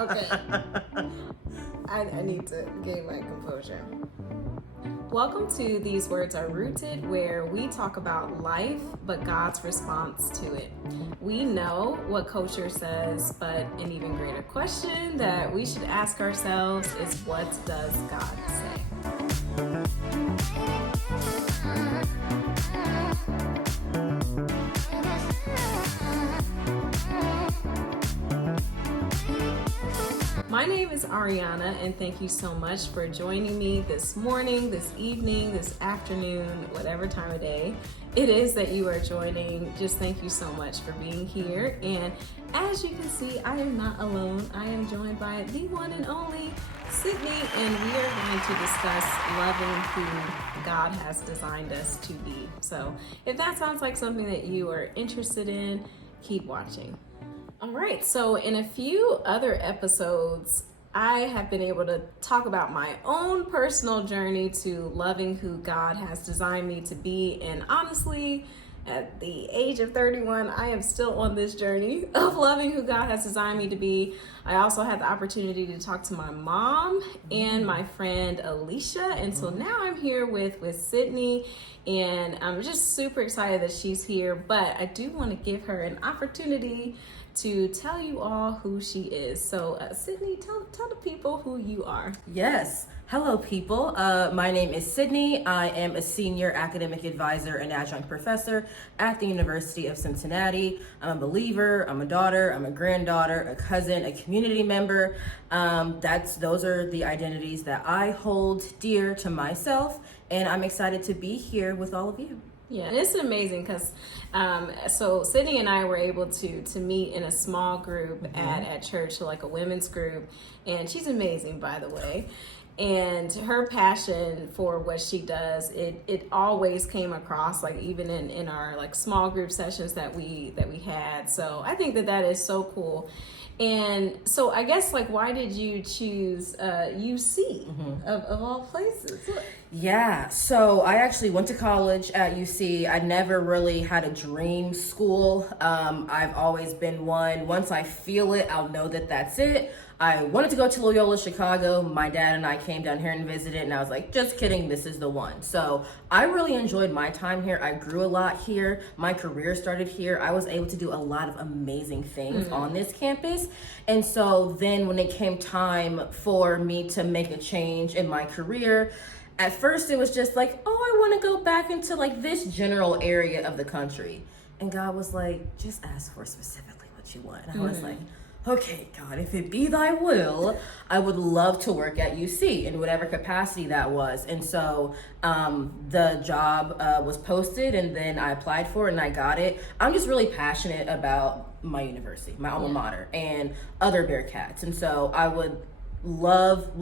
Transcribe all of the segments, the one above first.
Okay. I need to gain my composure. Welcome to These Words Are Rooted, where we talk about life, but God's response to it. We know what culture says, but an even greater question that we should ask ourselves is, what does God say? My name is Ariana, and thank you so much for joining me this morning, this evening, this afternoon, whatever time of day it is that you are joining. Just thank you so much for being here. And as you can see, I am not alone. I am joined by the one and only Sydney, and we are going to discuss loving who God has designed us to be. So if that sounds like something that you are interested in, keep watching. All right, so in a few other episodes, I have been able to talk about my own personal journey to loving who God has designed me to be. And honestly, at the age of 31, I am still on this journey of loving who God has designed me to be. I also had the opportunity to talk to my mom and my friend Alicia. And so now I'm here with Sydney, and I'm just super excited that she's here. But I do want to give her an opportunity to tell you all who she is. So Sydney, tell the people who you are. Yes. Hello, people. My name is Sydney. I am a senior academic advisor and adjunct professor at the University of Cincinnati. I'm a believer, I'm a daughter, I'm a granddaughter, a cousin, a community member. Those are the identities that I hold dear to myself, and I'm excited to be here with all of you. Yeah, and it's amazing because so Sydney and I were able to meet in a small group at church, so like a women's group, and she's amazing, by the way. And her passion for what she does, it always came across, like even in our like small group sessions that we had. So I think that is so cool. And so I guess, like, why did you choose UC of all places? Yeah, so I actually went to college at UC. I never really had a dream school. I've always been one. Once I feel it, I'll know that that's it. I wanted to go to Loyola Chicago. My dad and I came down here and visited, and I was like, just kidding, this is the one. So I really enjoyed my time here. I grew a lot here. My career started here. I was able to do a lot of amazing things on this campus. And so then when it came time for me to make a change in my career, at first it was just like, oh, I want to go back into like this general area of the country. And God was like, just ask for specifically what you want. And I was like, okay, God, if it be thy will, I would love to work at UC in whatever capacity that was. And so the job was posted, and then I applied for it and I got it. I'm just really passionate about my university, my alma mater, and other Bearcats. And so I would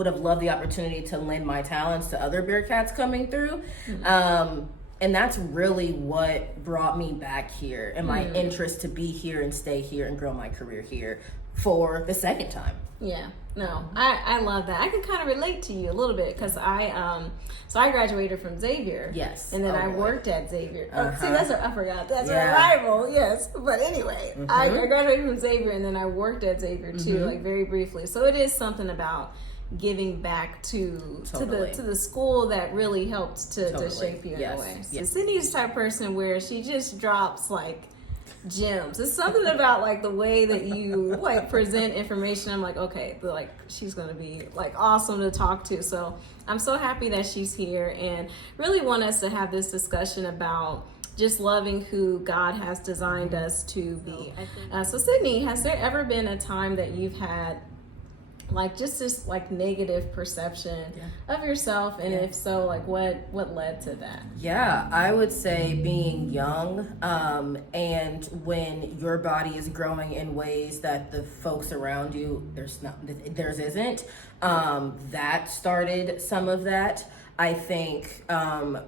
have loved the opportunity to lend my talents to other Bearcats coming through. And that's really what brought me back here, and my interest to be here and stay here and grow my career here for the second time. Yeah, no, I love that. I can kind of relate to you a little bit because I graduated from Xavier. Yes. And then I worked at Xavier. Oh, see, I forgot. That's Yeah. a rival, yes. But anyway, I graduated from Xavier, and then I worked at Xavier too, like very briefly. So it is something about giving back to the school that really helped to shape you in a way. So Sydney's the type of person where she just drops like gems. It's something about like the way that you like present information. I'm like, okay, like she's gonna be like awesome to talk to. So I'm so happy that she's here, and really want us to have this discussion about just loving who God has designed us to be. So Sydney, has there ever been a time that you've had like just this like negative perception of yourself, and if so, like what led to that? Yeah, I would say being young, and when your body is growing in ways that the folks around you theirs isn't, that started some of that. I think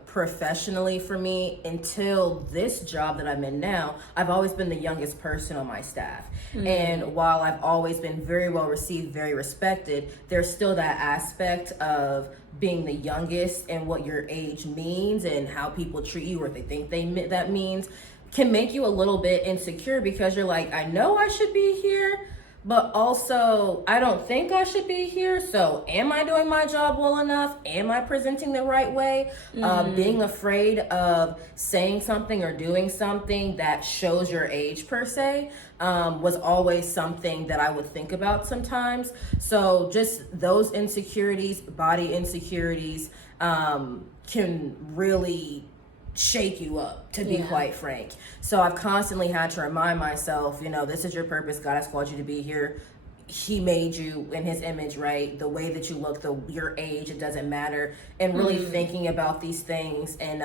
professionally for me, until this job that I'm in now, I've always been the youngest person on my staff. And while I've always been very well received, very respected, there's still that aspect of being the youngest and what your age means and how people treat you or they think that means can make you a little bit insecure, because you're like, I know I should be here, but also I don't think I should be here. So am I doing my job well enough? Am I presenting the right way? Being afraid of saying something or doing something that shows your age per se was always something that I would think about sometimes. So just those insecurities, body insecurities, can really shake you up, to be quite frank. So I've constantly had to remind myself, this is your purpose. God has called you to be here. He made you in his image, right? The way that you look, your age, it doesn't matter. And really thinking about these things and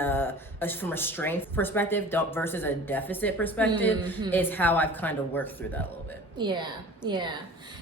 from a strength perspective versus a deficit perspective is how I've kind of worked through that a little bit. Yeah.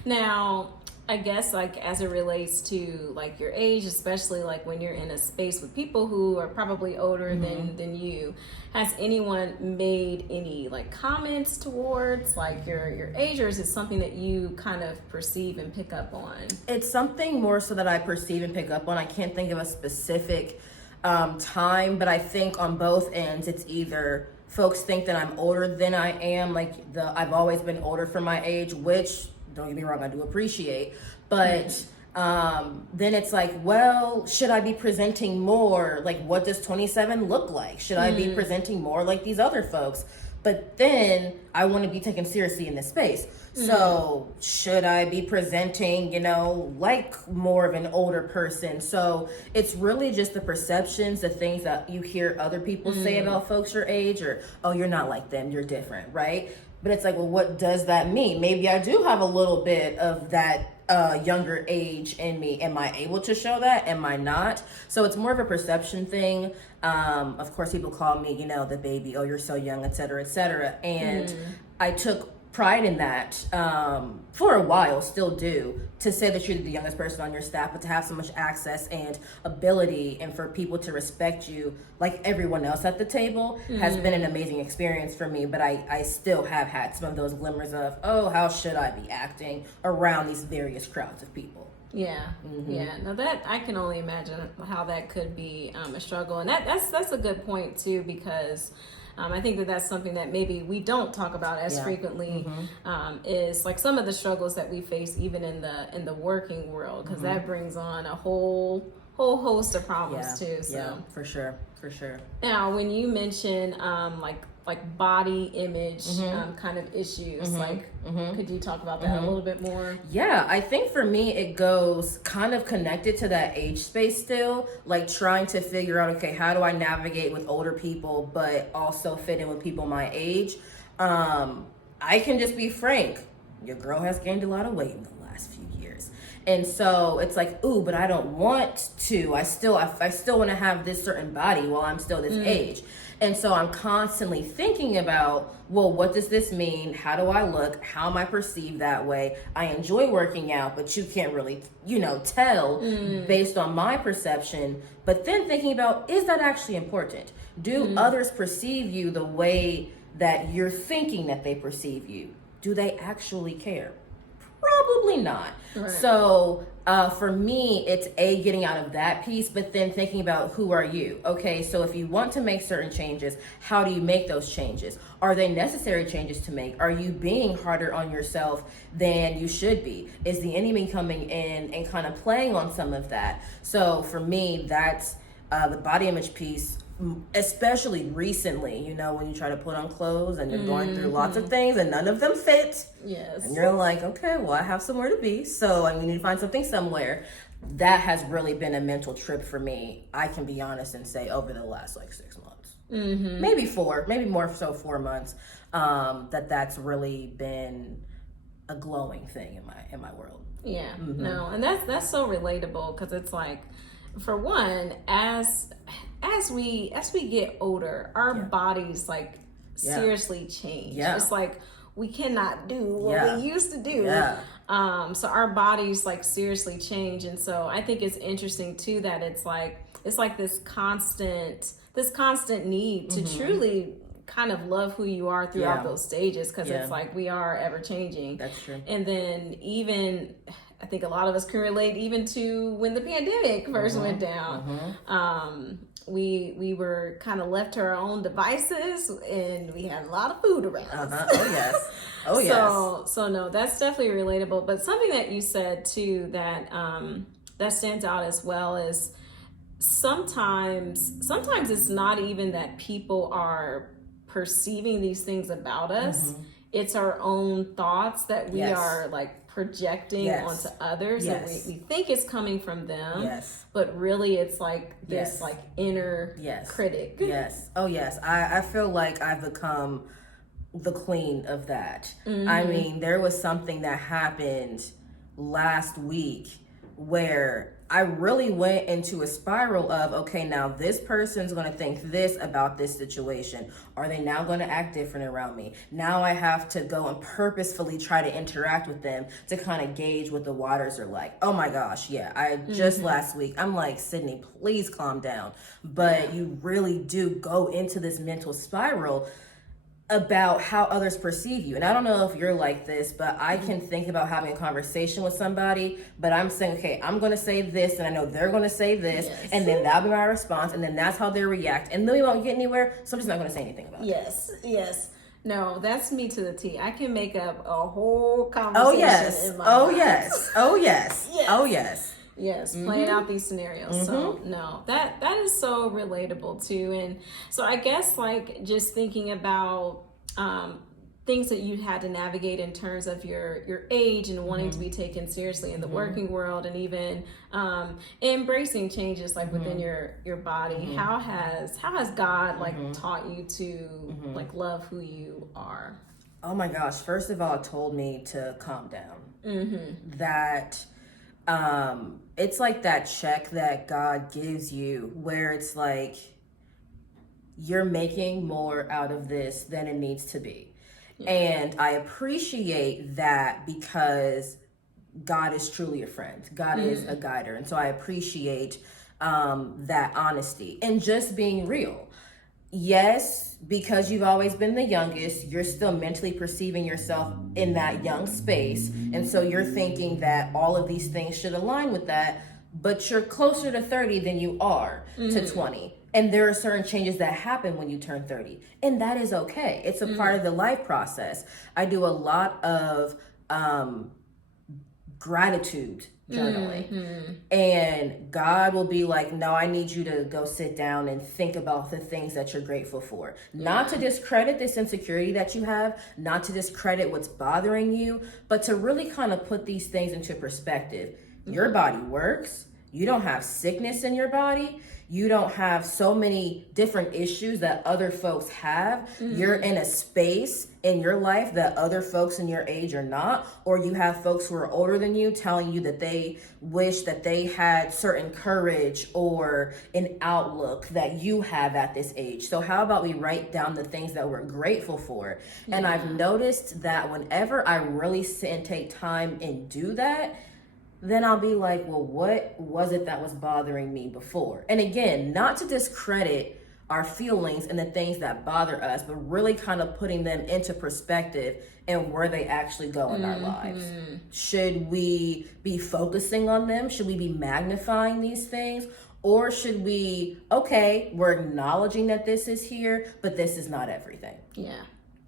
Now, I guess like as it relates to like your age, especially like when you're in a space with people who are probably older than you, has anyone made any like comments towards like your age, or is it something that you kind of perceive and pick up on? It's something more so that I perceive and pick up on. I can't think of a specific time, but I think on both ends it's either folks think that I'm older than I am, I've always been older for my age, which, don't get me wrong, I do appreciate, but then it's like, well, should I be presenting more? Like, what does 27 look like? Should I be presenting more like these other folks? But then I want to be taken seriously in this space. So should I be presenting, like more of an older person? So it's really just the perceptions, the things that you hear other people say about folks your age, or, oh, you're not like them, you're different, right? But it's like, well, what does that mean? Maybe I do have a little bit of that younger age in me. Am I able to show that? Am I not? So it's more of a perception thing. Of course, people call me, the baby. Oh, you're so young, et cetera, et cetera. And I took pride in that for a while, still do, to say that you're the youngest person on your staff, but to have so much access and ability and for people to respect you like everyone else at the table has been an amazing experience for me. But I still have had some of those glimmers of, oh, how should I be acting around these various crowds of people? Yeah. Now that I can only imagine how that could be a struggle, and that's a good point too, because I think that that's something that maybe we don't talk about as frequently, is like some of the struggles that we face even in the working world, because that brings on a whole host of problems too. So yeah, for sure. Now, when you mention like body image kind of issues, could you talk about that a little bit more? Yeah, I think for me it goes kind of connected to that age space still, like trying to figure out, okay, how do I navigate with older people but also fit in with people my age? I can just be frank, your girl has gained a lot of weight in the last few years. And so it's like, ooh, but I don't want to. I still want to have this certain body while I'm still this age. And so I'm constantly thinking about, well, what does this mean? How do I look? How am I perceived that way? I enjoy working out, but you can't really, tell based on my perception. But then thinking about, is that actually important? Do others perceive you the way that you're thinking that they perceive you? Do they actually care? Probably not. Right. So for me, it's getting out of that piece, but then thinking about, who are you? Okay, so if you want to make certain changes, how do you make those changes? Are they necessary changes to make? Are you being harder on yourself than you should be? Is the enemy coming in and kind of playing on some of that? So for me, that's the body image piece, especially recently, when you try to put on clothes and you're going through lots of things and none of them fit. Yes. And you're like, okay, well, I have somewhere to be, so I need to find something somewhere. That has really been a mental trip for me, I can be honest and say, over the last 6 months. Maybe 4, maybe more so 4 months, that's really been a glowing thing in my world. Yeah. No, and that's so relatable, because it's like, for one, as we get older, our bodies seriously change. It's like we cannot do what we used to do. So our bodies seriously change, and so I think it's interesting too that it's like this constant need to truly kind of love who you are throughout those stages, because it's like we are ever changing. That's true. And then even, I think a lot of us can relate even to when the pandemic first went down. we were kind of left to our own devices, and we had a lot of food around us. Oh yes. Oh yes. So no, that's definitely relatable. But something that you said too that that stands out as well is sometimes it's not even that people are perceiving these things about us. It's our own thoughts that we are like projecting onto others, and we think it's coming from them, but really it's like this like inner critic. Oh yes. I feel like I've become the queen of that. I mean, there was something that happened last week where I really went into a spiral of, okay, now this person's going to think this about this situation. Are they now going to act different around me? Now I have to go and purposefully try to interact with them to kind of gauge what the waters are like. Oh my gosh, yeah. I just last week, I'm like, Sydney, please calm down. But you really do go into this mental spiral about how others perceive you. And I don't know if you're like this, but I can think about having a conversation with somebody, but I'm saying, okay, I'm going to say this, and I know they're going to say this, and then that'll be my response, and then that's how they react, and then we won't get anywhere, so I'm just not going to say anything about it. Yes. No, that's me to the T. I can make up a whole conversation in my mind. Yes, playing out these scenarios. So no, that is so relatable too. And so I guess like just thinking about things that you had to navigate in terms of your age and wanting to be taken seriously in the working world, and even embracing changes like within your body. How has God like taught you to like love who you are? Oh my gosh, first of all, it told me to calm down. That it's like that check that God gives you where it's like you're making more out of this than it needs to be. And I appreciate that because God is truly a friend. God is a guider. And so I appreciate that honesty and just being real. Yes, because you've always been the youngest, you're still mentally perceiving yourself in that young space. And so you're thinking that all of these things should align with that, but you're closer to 30 than you are to 20. And there are certain changes that happen when you turn 30. And that is okay. It's a part of the life process. I do a lot of gratitude journaling. And God will be like, no, I need you to go sit down and think about the things that you're grateful for. Not to discredit this insecurity that you have, not to discredit what's bothering you, but to really kind of put these things into perspective. Your body works. You don't have sickness in your body. You don't have so many different issues that other folks have. You're in a space in your life that other folks in your age are not, or you have folks who are older than you telling you that they wish that they had certain courage or an outlook that you have at this age. So how about we write down the things that we're grateful for? And I've noticed that whenever I really sit and take time and do that, then I'll be like, well, what was it that was bothering me before? And again, not to discredit our feelings and the things that bother us, but really kind of putting them into perspective and where they actually go in our lives. Should we be focusing on them? Should we be magnifying these things? Or should we, okay, we're acknowledging that this is here, but this is not everything.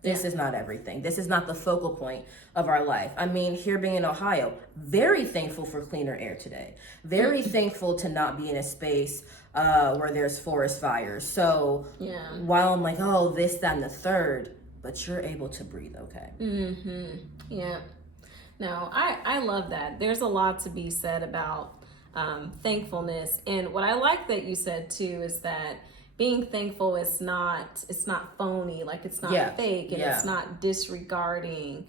This is not everything. This is not the focal point of our life. I mean, here being in Ohio, very thankful for cleaner air today. Very thankful to not be in a space where there's forest fires. So while I'm like, oh, this, that, and the third, but you're able to breathe okay. Yeah. No, I love that. There's a lot to be said about thankfulness. And what I like that you said too is that being thankful is not phony, like it's not fake, and it's not disregarding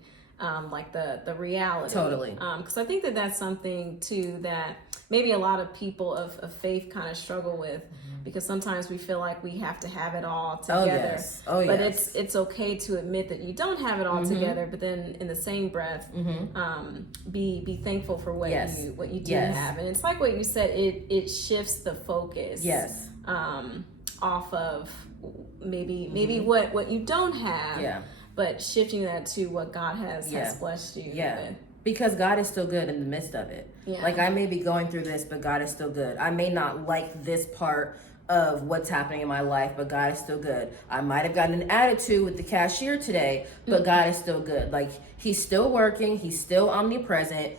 like the reality. Totally. Because I think that that's something too that maybe a lot of people of faith kind of struggle with, because sometimes we feel like we have to have it all together. But it's okay to admit that you don't have it all together, but then in the same breath, be thankful for what you do have. And it's like what you said, it shifts the focus. Off of maybe what you don't have, but shifting that to what God has blessed you with. Because God is still good in the midst of it. Like I may be going through this, but God is still good. I may not like this part of what's happening in my life, but God is still good. I might have gotten an attitude with the cashier today, but God is still good. Like, he's still working, he's still omnipresent.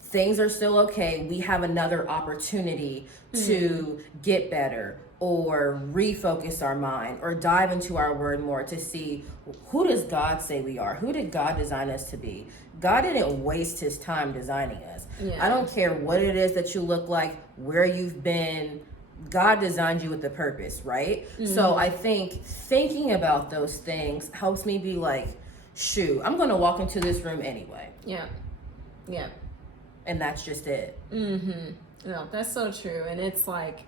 Things are still okay. We have another opportunity to get better or refocus our mind or dive into our word more to see, who does God say we are? Who did God design us to be? God didn't waste his time designing us. Yeah. I don't care what it is that you look like, where you've been. God designed you with a purpose, right? So I think thinking about those things helps me be like, shoot, I'm going to walk into this room anyway. Yeah. Yeah. And that's just it. No, that's so true. And it's like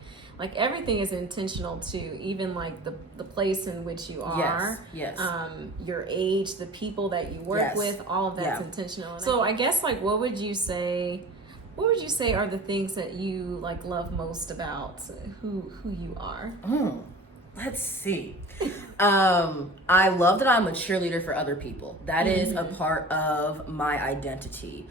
everything is intentional too, even like the place in which you are. Yes. Your age, the people that you work with, all of that's intentional. So I guess, like, what would you say are the things that you like love most about who you are? Let's see. I love that I'm a cheerleader for other people. That is a part of my identity.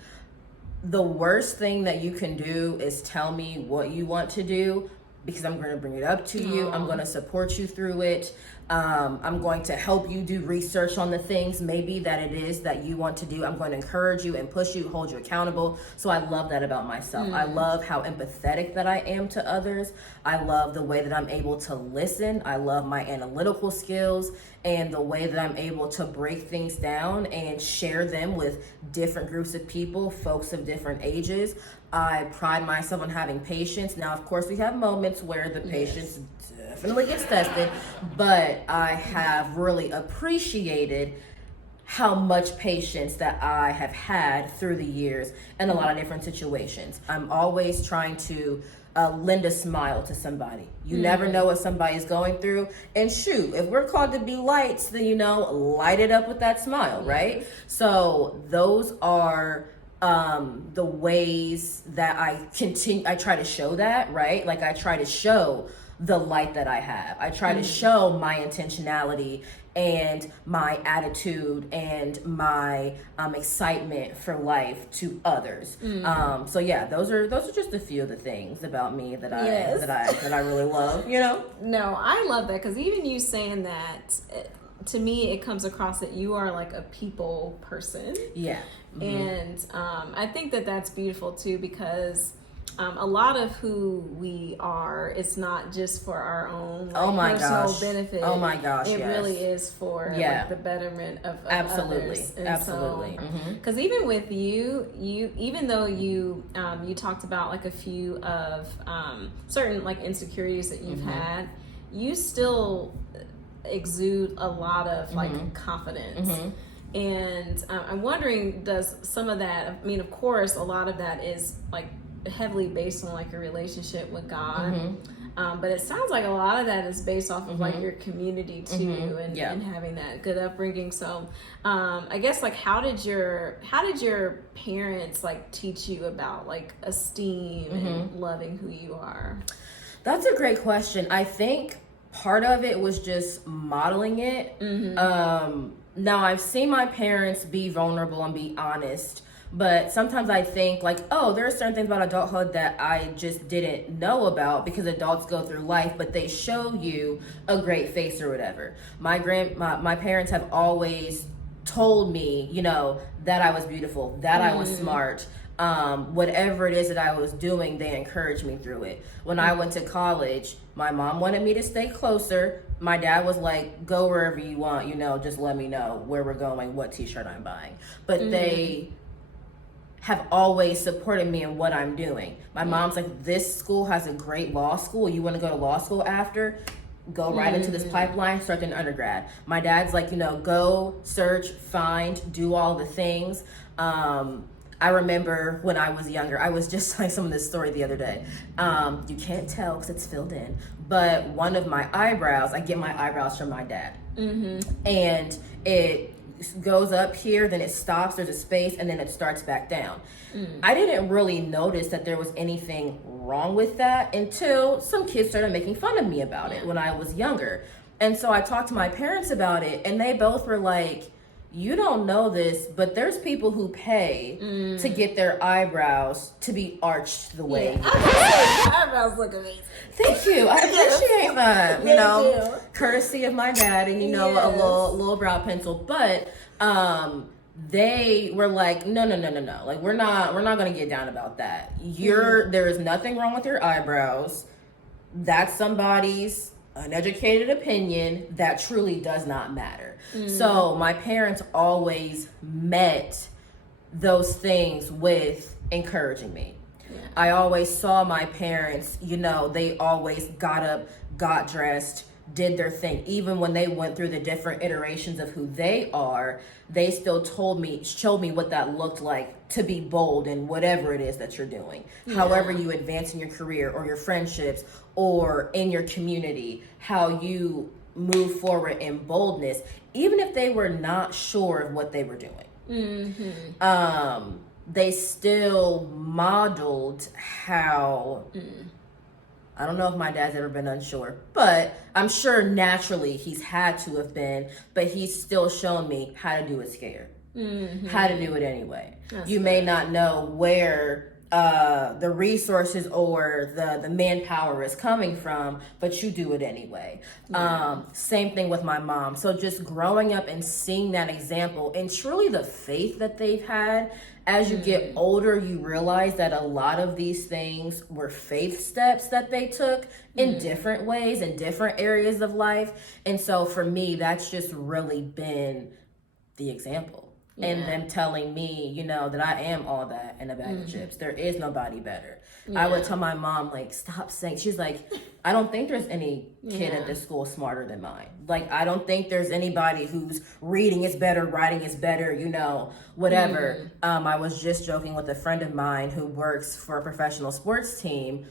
The worst thing that you can do is tell me what you want to do, because I'm going to bring it up to you. I'm going to support you through it. I'm going to help you do research on the things maybe that it is that you want to do. I'm going to encourage you and push you, hold you accountable. So I love that about myself. I love how empathetic that I am to others. I love the way that I'm able to listen. I love my analytical skills and the way that I'm able to break things down and share them with different groups of people, folks of different ages. I pride myself on having patience. Now, of course, we have moments where the patience definitely gets tested, but I have really appreciated how much patience that I have had through the years in a lot of different situations. I'm always trying to lend a smile to somebody. You never know what somebody's going through. And shoot, if we're called to be lights, then, light it up with that smile, right? So those are the ways that I try to show that, right? Like, I try to show the light that I have. I try to show my intentionality and my attitude and my excitement for life to others. So yeah, those are just a few of the things about me that I really love. No, I love that, because even you saying that, to me, it comes across that you are like a people person. Yeah. And I think that that's beautiful too, because a lot of who we are, it's not just for our own personal benefit. Oh my gosh, it really is for like, the betterment of others. And absolutely. Because even with you even though you talked about like a few of certain like insecurities that you've had, you still exude a lot of like confidence. And I'm wondering, does some of that, I mean, of course, a lot of that is like heavily based on like your relationship with God. But it sounds like a lot of that is based off of like your community too, and having that good upbringing. So I guess, like, how did your parents like teach you about like esteem and loving who you are? That's a great question. I think part of it was just modeling it. Now, I've seen my parents be vulnerable and be honest, but sometimes I think like, oh, there are certain things about adulthood that I just didn't know about, because adults go through life, but they show you a great face or whatever. My parents have always told me, that I was beautiful, that I was smart. Whatever it is that I was doing, they encouraged me through it. When I went to college, my mom wanted me to stay closer. My dad was like, go wherever you want, just let me know where we're going, what t-shirt I'm buying. But they have always supported me in what I'm doing. My mom's like, this school has a great law school. You want to go to law school after? Go right into this pipeline, start an undergrad. My dad's like, go search, find, do all the things. I remember when I was younger, I was just telling someone this story the other day. You can't tell because it's filled in, but one of my eyebrows, I get my eyebrows from my dad. And it goes up here, then it stops, there's a space, and then it starts back down. I didn't really notice that there was anything wrong with that until some kids started making fun of me about it when I was younger. And so I talked to my parents about it, and they both were like, you don't know this, but there's people who pay to get their eyebrows to be arched the way. Your eyebrows look amazing. Thank you. I appreciate that. You They know, do. courtesy of my dad, and a little brow pencil. But they were like, no. Like we're not gonna get down about that. There is nothing wrong with your eyebrows. That's somebody's uneducated opinion that truly does not matter. So my parents always met those things with encouraging me. I always saw my parents, they always got up, got dressed, did their thing. Even when they went through the different iterations of who they are, they still showed me what that looked like to be bold in whatever it is that you're doing. However you advance in your career or your friendships or in your community, how you move forward in boldness, even if they were not sure of what they were doing. They still modeled how, I don't know if my dad's ever been unsure, but I'm sure naturally he's had to have been, but he's still shown me how to do it scared, how to do it anyway. You may not know where the resources or the manpower is coming from, but you do it anyway. Same thing with my mom. So just growing up and seeing that example and truly the faith that they've had. As you get older, you realize that a lot of these things were faith steps that they took in different ways, in different areas of life. And so for me, that's just really been the example. And them telling me, that I am all that in a bag of chips. There is nobody better. I would tell my mom, like, stop saying, she's like, I don't think there's any kid at this school smarter than mine. Like, I don't think there's anybody whose reading is better, writing is better, whatever. I was just joking with a friend of mine who works for a professional sports team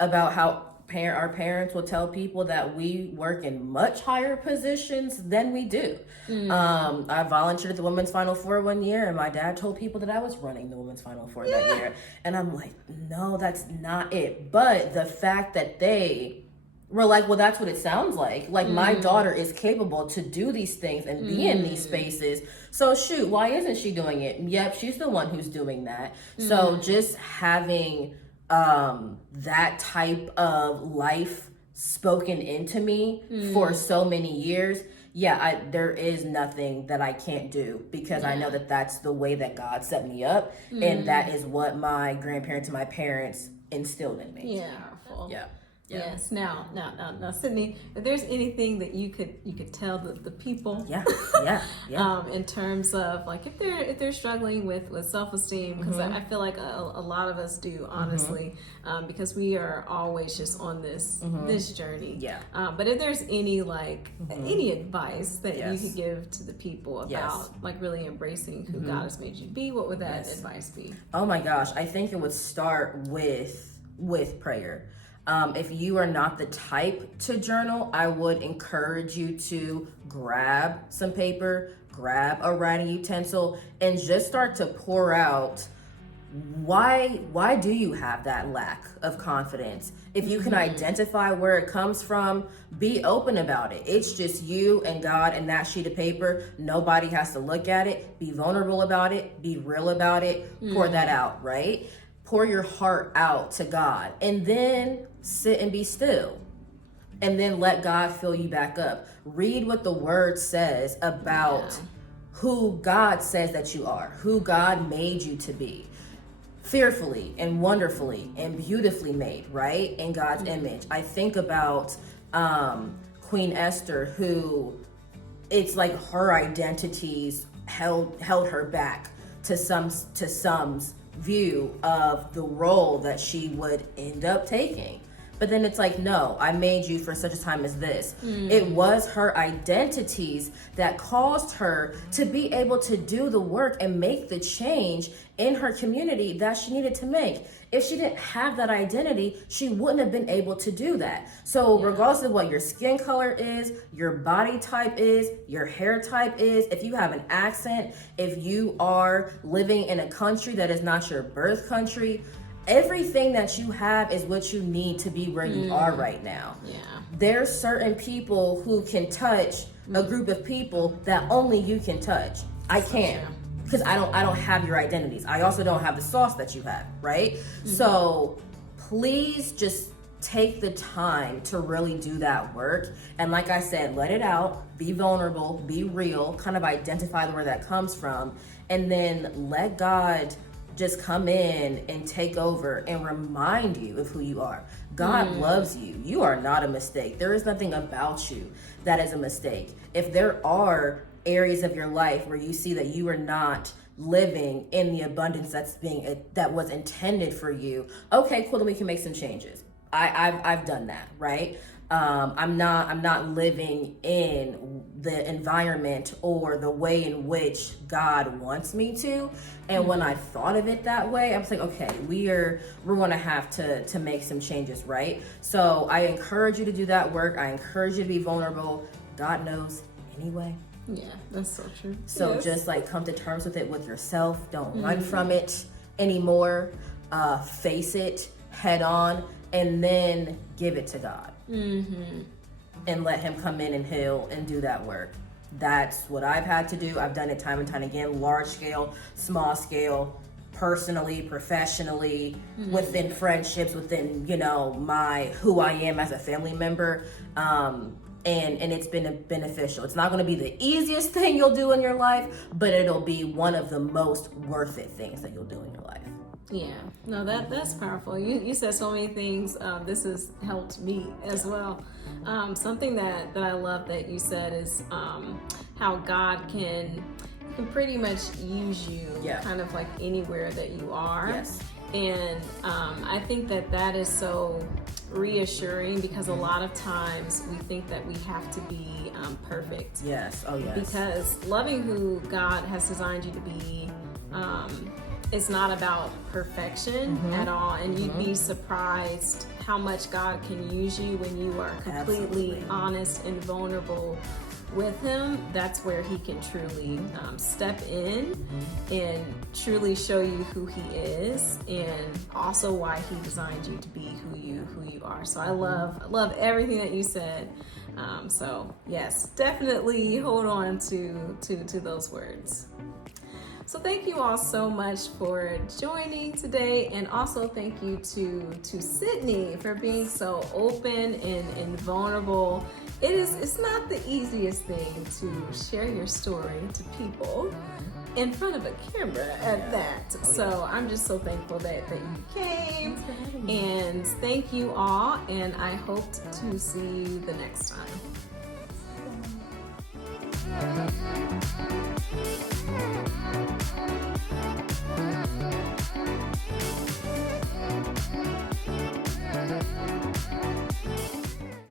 about how our parents will tell people that we work in much higher positions than we do. I volunteered at the Women's Final Four one year, and my dad told people that I was running the Women's Final Four that year. And I'm like, no, that's not it. But the fact that they were like, well, that's what it sounds like. Like, my daughter is capable to do these things and be in these spaces. So shoot, why isn't she doing it? Yep, she's the one who's doing that. So just having that type of life spoken into me for so many years, there is nothing that I can't do, because I know that that's the way that God set me up, and that is what my grandparents and my parents instilled in me. Powerful. Yeah. Yes. Now, Sydney, if there's anything that you could tell the people, in terms of like if they're struggling with self-esteem, because I feel like a lot of us do, honestly, because we are always just on this journey. But if there's any any advice that you could give to the people about like really embracing who God has made you to be, what would that advice be? Oh my gosh, I think it would start with prayer. If you are not the type to journal, I would encourage you to grab some paper, grab a writing utensil, and just start to pour out why do you have that lack of confidence? If you can identify where it comes from, be open about it. It's just you and God and that sheet of paper. Nobody has to look at it. Be vulnerable about it. Be real about it. Pour that out, right? Pour your heart out to God, and then sit and be still, and then let God fill you back up. Read what the word says about who God says that you are, who God made you to be. Fearfully and wonderfully and beautifully made, right? In God's image. I think about Queen Esther, who it's like her identities held her back to some's view of the role that she would end up taking. But then it's like, no, I made you for such a time as this. It was her identities that caused her to be able to do the work and make the change in her community that she needed to make. If she didn't have that identity, she wouldn't have been able to do that. So regardless of what your skin color is, your body type is, your hair type is, if you have an accent, if you are living in a country that is not your birth country, everything that you have is what you need to be where you are right now. There's certain people who can touch a group of people that only you can touch. I can't. Because I don't have your identities. I also don't have the sauce that you have, right? Mm-hmm. So please just take the time to really do that work. And like I said, let it out, be vulnerable, be real, kind of identify where that comes from, and then let God just come in and take over and remind you of who you are. God loves you. You are not a mistake. There is nothing about you that is a mistake. If there are areas of your life where you see that you are not living in the abundance that was intended for you, okay, cool, then we can make some changes. I've done that, right? I'm not living in the environment or the way in which God wants me to. And when I thought of it that way, I was like, okay, we're going to have to make some changes, right? So I encourage you to do that work. I encourage you to be vulnerable. God knows anyway. Yeah, that's so true. So just like come to terms with it with yourself. Don't run from it anymore. Face it head on, and then give it to God. And let him come in and heal and do that work. That's what I've had to do. I've done it time and time again, large scale, small scale, personally, professionally, within friendships, within, who I am as a family member. And it's been beneficial. It's not going to be the easiest thing you'll do in your life, but it'll be one of the most worth it things that you'll do in your life. Yeah, no, that's powerful. You said so many things. This has helped me as well. Something that I love that you said is how God can pretty much use you kind of like anywhere that you are. Yes. And I think that is so reassuring, because a lot of times we think that we have to be perfect. Yes. Oh, yes. Because loving who God has designed you to be, it's not about perfection at all. And you'd be surprised how much God can use you when you are completely honest and vulnerable with him. That's where he can truly step in and truly show you who he is, and also why he designed you to be who you are. So I love everything that you said. So yes, definitely hold on to those words. So thank you all so much for joining today, and also thank you to Sydney for being so open and vulnerable. It's not the easiest thing to share your story to people in front of a camera at that. So I'm just so thankful that you came, and thank you all, and I hope to see you the next time.